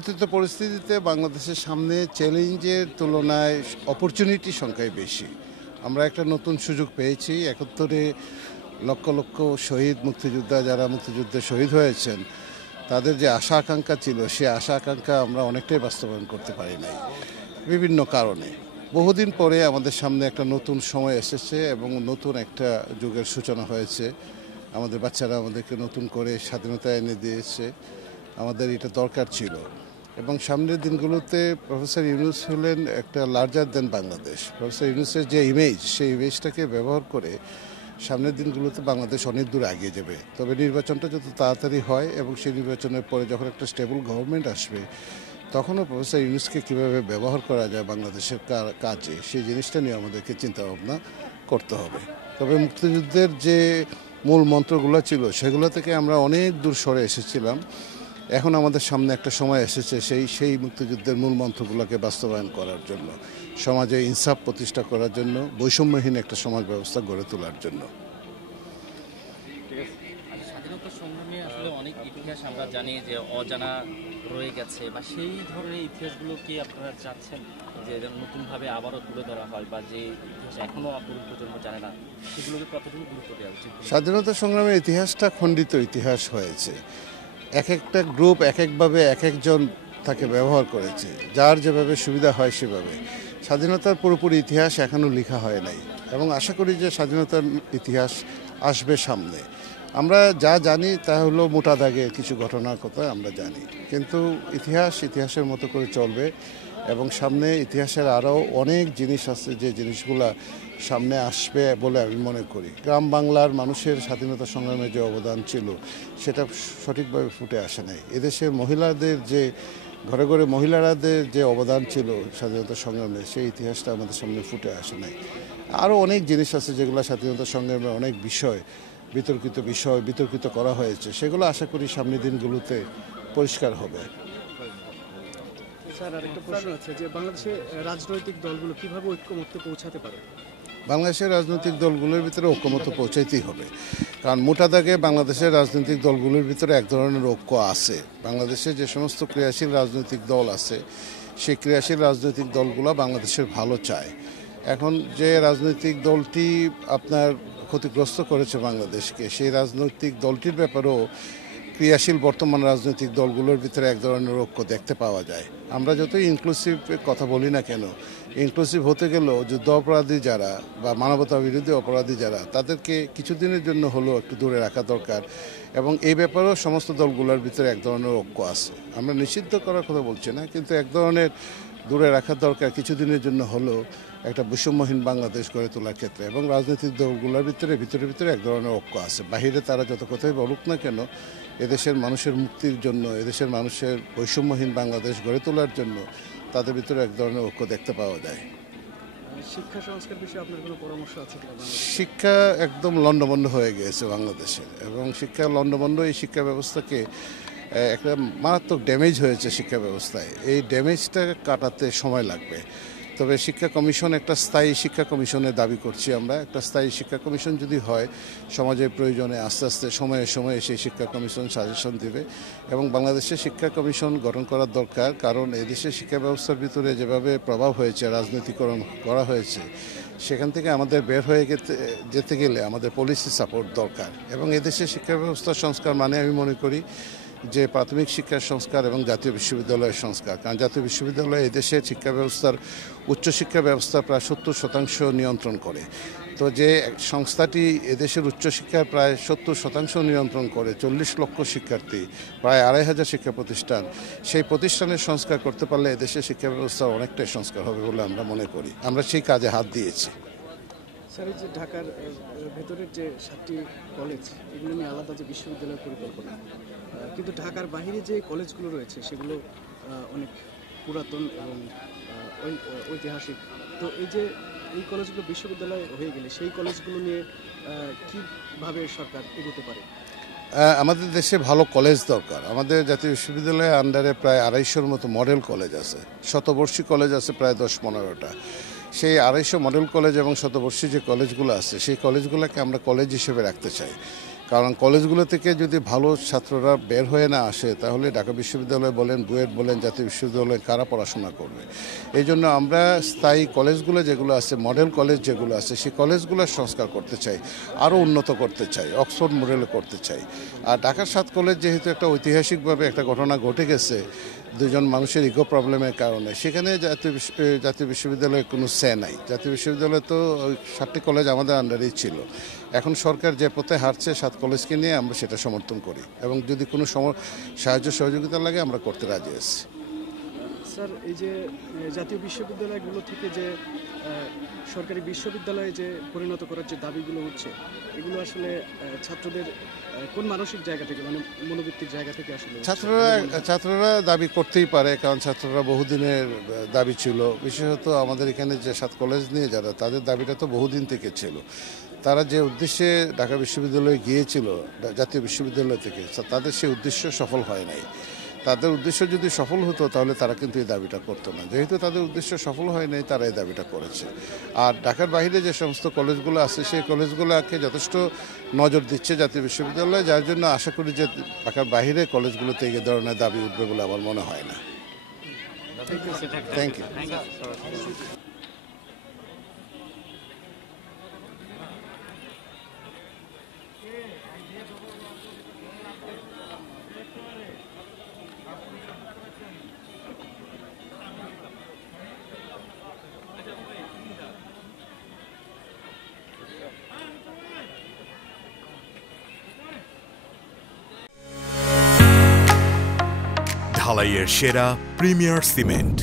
পরিবর্তিত পরিস্থিতিতে বাংলাদেশের সামনে চ্যালেঞ্জের তুলনায় অপরচুনিটি সংখ্যায় বেশি। আমরা একটা নতুন সুযোগ পেয়েছি। ৭১-এ লক্ষ লক্ষ শহীদ মুক্তিযোদ্ধা যারা মুক্তিযুদ্ধে শহীদ হয়েছেন তাদের যে আশা আকাঙ্ক্ষা ছিল সে আশা আকাঙ্ক্ষা আমরা অনেকটাই বাস্তবায়ন করতে পারি নাই বিভিন্ন কারণে। বহুদিন পরে আমাদের সামনে একটা নতুন সময় এসেছে এবং নতুন একটা যুগের সূচনা হয়েছে। আমাদের বাচ্চারা আমাদেরকে নতুন করে স্বাধীনতা এনে দিয়েছে, আমাদের এটা দরকার ছিল। এবং সামনের দিনগুলোতে প্রফেসর ইউনূস হলেন একটা লার্জার দেন বাংলাদেশ। প্রফেসর ইউনূসের যে ইমেজ সেই ইমেজটাকে ব্যবহার করে সামনের দিনগুলোতে বাংলাদেশ অনেক দূর এগিয়ে যাবে। তবে নির্বাচনটা যত তাড়াতাড়ি হয় এবং সেই নির্বাচনের পরে যখন একটা স্টেবল গভর্নমেন্ট আসবে তখনও প্রফেসর ইউনূসকে কীভাবে ব্যবহার করা যায় বাংলাদেশের কাজে সেই জিনিসটা নিয়ে আমাদেরকে চিন্তাভাবনা করতে হবে। তবে মুক্তিযুদ্ধের যে মূল মন্ত্রগুলো ছিল সেগুলো থেকে আমরা অনেক দূর সরে এসেছিলাম। এখন আমাদের সামনে একটা সময় এসেছে সেই মুক্তিযুদ্ধের মূল মন্ত্রগুলোকে বাস্তবায়ন করার জন্য, সমাজে ইনসাফ প্রতিষ্ঠা করার জন্য, বৈষম্যহীন একটা সমাজ ব্যবস্থা গড়ে তোলার জন্য। স্বাধীনতা সংগ্রামে আসলে অনেক ইতিহাস আমরা জানি যে অজানা রয়ে গেছে, বা সেই ধরনের ইতিহাসগুলো কি আপনারা চাচ্ছেন যে নতুনভাবে আবারও তুলে ধরা হয়, বা যে ইতিহাস এখনো তরুণ প্রজন্ম জানে না সেগুলোকে কতটুকু গুরুত্ব দেওয়া উচিত? স্বাধীনতা সংগ্রামের ইতিহাসটা খণ্ডিত ইতিহাস হয়েছে। এক একটা গ্রুপ এক একভাবে এক একজন তাকে ব্যবহার করেছে, যার যেভাবে সুবিধা হয় সেভাবে। স্বাধীনতার পুরোপুরি ইতিহাস এখনও লেখা হয় নাই এবং আশা করি যে স্বাধীনতার ইতিহাস আসবে সামনে। আমরা যা জানি তা হলো মোটা দাগের কিছু ঘটনার কথা আমরা জানি, কিন্তু ইতিহাসের মতো করে চলবে এবং সামনে ইতিহাসের আরও অনেক জিনিস আছে যে জিনিসগুলা সামনে আসবে বলে আমি মনে করি। গ্রাম বাংলার মানুষের স্বাধীনতা সংগ্রামে যে অবদান ছিল সেটা সঠিকভাবে ফুটে আসে নাই। এদেশের মহিলাদের যে ঘরে ঘরে মহিলাদের যে অবদান ছিল স্বাধীনতা সংগ্রামে সেই ইতিহাসটা আমাদের সামনে ফুটে আসে নাই। আরও অনেক জিনিস আছে যেগুলো স্বাধীনতা সংগ্রামে অনেক বিতর্কিত করা হয়েছে, সেগুলো আশা করি সামনের দিনগুলোতে পরিষ্কার হবে। স্যার, আরেকটা প্রশ্ন আছে যে বাংলাদেশের রাজনৈতিক দলগুলো কিভাবে ঐক্যমত্যে পৌঁছাতে পারে? বাংলাদেশের রাজনৈতিক দলগুলোর ভিতরে ঐক্যমত্য পৌঁছাইতেই হবে, কারণ মোটা দাগে বাংলাদেশের রাজনৈতিক দলগুলোর ভিতরে এক ধরনের ঐক্য আছে। বাংলাদেশে যে সমস্ত ক্রিয়াশীল রাজনৈতিক দল আছে সেই ক্রিয়াশীল রাজনৈতিক দলগুলো বাংলাদেশের ভালো চায়। এখন যে রাজনৈতিক দলটি আপনার ক্ষতিগ্রস্ত করেছে বাংলাদেশকে, সেই রাজনৈতিক দলটির ব্যাপারেও ক্রিয়াশীল বর্তমান রাজনৈতিক দলগুলোর ভিতরে এক ধরনের ঐক্য দেখতে পাওয়া যায়। আমরা যতই ইনক্লুসিভ কথা বলি না কেন, ইনক্লুসিভ হতে গেলেও যুদ্ধ অপরাধী যারা বা মানবতা বিরোধী অপরাধী যারা তাদেরকে কিছুদিনের জন্য হলেও একটু দূরে রাখা দরকার এবং এই ব্যাপারেও সমস্ত দলগুলোর ভিতরে এক ধরনের ঐক্য আছে। আমরা নিষিদ্ধ করার কথা বলছি না, কিন্তু এক ধরনের দূরে রাখা দরকার কিছুদিনের জন্য হলেও একটা বৈষম্যহীন বাংলাদেশ গড়ে তোলার ক্ষেত্রে। এবং রাজনৈতিক দলগুলোর ভিতরে এক ধরনের ঐক্য আছে। বাহিরে তারা যত কথাই বলুক না কেন, এদেশের মানুষের মুক্তির জন্য, এদেশের মানুষের বৈষম্যহীন বাংলাদেশ গড়ে তোলার জন্য তাদের ভিতরে এক ধরনের ঐক্য দেখতে পাওয়া যায়। শিক্ষা সংস্কার বিষয়ে আপনার কোনো পরামর্শ আছে? শিক্ষা একদম লণ্ডভণ্ড হয়ে গিয়েছে বাংলাদেশে এবং শিক্ষা লণ্ডভণ্ড, এই শিক্ষা ব্যবস্থাকে একটা মারাত্মক ড্যামেজ হয়েছে শিক্ষা ব্যবস্থায়। এই ড্যামেজটা কাটাতে সময় লাগবে। তবে শিক্ষা কমিশন, একটা স্থায়ী শিক্ষা কমিশনের দাবি করছি আমরা। একটা স্থায়ী শিক্ষা কমিশন যদি হয়, সমাজের প্রয়োজনে আস্তে আস্তে সময়ে সেই শিক্ষা কমিশন সাজেশন দেবে এবং বাংলাদেশে শিক্ষা কমিশন গঠন করার দরকার। কারণ এদেশের শিক্ষা ব্যবস্থার ভিতরে যেভাবে প্রভাব হয়েছে, রাজনীতিকরণ করা হয়েছে, সেখান থেকে আমাদের বের হয়ে যেতে গেলে আমাদের পলিসি সাপোর্ট দরকার। এবং এদেশের শিক্ষা ব্যবস্থার সংস্কার মানে আমি মনে করি যে প্রাথমিক শিক্ষার সংস্কার এবং জাতীয় বিশ্ববিদ্যালয়ের সংস্কার। কারণ জাতীয় বিশ্ববিদ্যালয় এদেশের শিক্ষা ব্যবস্থার, উচ্চশিক্ষা ব্যবস্থার প্রায় 70% নিয়ন্ত্রণ করে। তো যে সংস্থাটি এদেশের উচ্চশিক্ষার প্রায় 70% নিয়ন্ত্রণ করে, 40 লক্ষ শিক্ষার্থী, প্রায় 2500 শিক্ষা প্রতিষ্ঠান, সেই প্রতিষ্ঠানের সংস্কার করতে পারলে এদেশের শিক্ষা ব্যবস্থা অনেকটাই সংস্কার হবে বলে আমরা মনে করি। আমরা সেই কাজে হাত দিয়েছি। স্যার, এই যে ঢাকার ভেতরের যে 7টি কলেজ, এগুলো নিয়ে আলাদা যে বিশ্ববিদ্যালয়ের পরিকল্পনা, কিন্তু ঢাকার বাইরে যে কলেজগুলো রয়েছে সেগুলো অনেক পুরাতন এবং ঐতিহাসিক। তো এই কলেজগুলো বিশ্ববিদ্যালয় হয়ে গেলে সেই কলেজগুলো নিয়ে কীভাবে সরকার এগোতে পারে? আমাদের দেশে ভালো কলেজ দরকার। আমাদের জাতীয় বিশ্ববিদ্যালয়ের আন্ডারে প্রায় 250-র মতো মডেল কলেজ আছে, শতবর্ষী কলেজ আছে প্রায় 10-15টা। সেই 250 মডেল কলেজ এবং শতবর্ষী যে কলেজগুলো আছে সেই কলেজগুলোকে আমরা কলেজ হিসেবে রাখতে চাই। কারণ কলেজগুলো থেকে যদি ভালো ছাত্ররা বের হয়ে না আসে তাহলে ঢাকা বিশ্ববিদ্যালয় বলেন, বুয়েট বলেন, জাতীয় বিশ্ববিদ্যালয়ে কারা পড়াশোনা করবে। এই জন্য আমরা স্থায়ী কলেজগুলো যেগুলো আছে, মডেল কলেজ যেগুলো আছে, সেই কলেজগুলোর সংস্কার করতে চাই, আরও উন্নত করতে চাই, অক্সফোর্ড মডেলে করতে চাই। আর ঢাকার 7 কলেজ যেহেতু একটা ঐতিহাসিকভাবে একটা ঘটনা ঘটে গেছে দুজন মানুষের ইগো প্রবলেমের কারণে, সেখানে জাতীয় বিশ্ববিদ্যালয়ের কোনো সে নাই। জাতীয় বিশ্ববিদ্যালয় তো ওই 7টি কলেজ আমাদের আন্ডারেই ছিল। এখন সরকার যে পথে হাঁটছে 7 কলেজকে নিয়ে আমরা সেটা সমর্থন করি এবং যদি কোনো সাহায্য সহযোগিতা লাগে আমরা করতে রাজি আছি। স্যার, এই যে জাতীয় বিশ্ববিদ্যালয়গুলো থেকে যে সরকারি বিশ্ববিদ্যালয়ে যে পরিণত করার যে দাবিগুলো উঠছে, এগুলো আসলে ছাত্রদের কোন মানসিক জায়গা থেকে, মানে মনোবৃত্তির জায়গা থেকে আসলে ছাত্ররা দাবি করতেই পারে, কারণ ছাত্ররা বহুদিনের দাবি ছিল। বিশেষত আমাদের এখানে যে 7 কলেজ নিয়ে যারা, তাদের দাবিটা তো বহুদিন থেকে ছিল। তারা যে উদ্দেশ্যে ঢাকা বিশ্ববিদ্যালয়ে গিয়েছিল জাতীয় বিশ্ববিদ্যালয় থেকে, তাদের সেই উদ্দেশ্য সফল হয় নাই। তাদের উদ্দেশ্য যদি সফল হতো তাহলে তারা কিন্তু এই দাবিটা করতো না। যেহেতু তাদের উদ্দেশ্য সফল হয় নাই, তারা এই দাবিটা করেছে। আর ঢাকার বাইরে যে সমস্ত কলেজগুলো আছে সেই কলেজগুলোকে যথেষ্ট নজর দিচ্ছে জাতীয় বিশ্ববিদ্যালয়, যার জন্য আশা করি যে ঢাকার বাইরে কলেজগুলোতে এই ধরনের দাবি উঠবে বলে আমার মনে হয় না। Thank you. ঢালাইয়ের সেরা প্রিমিয়ার সিমেন্ট।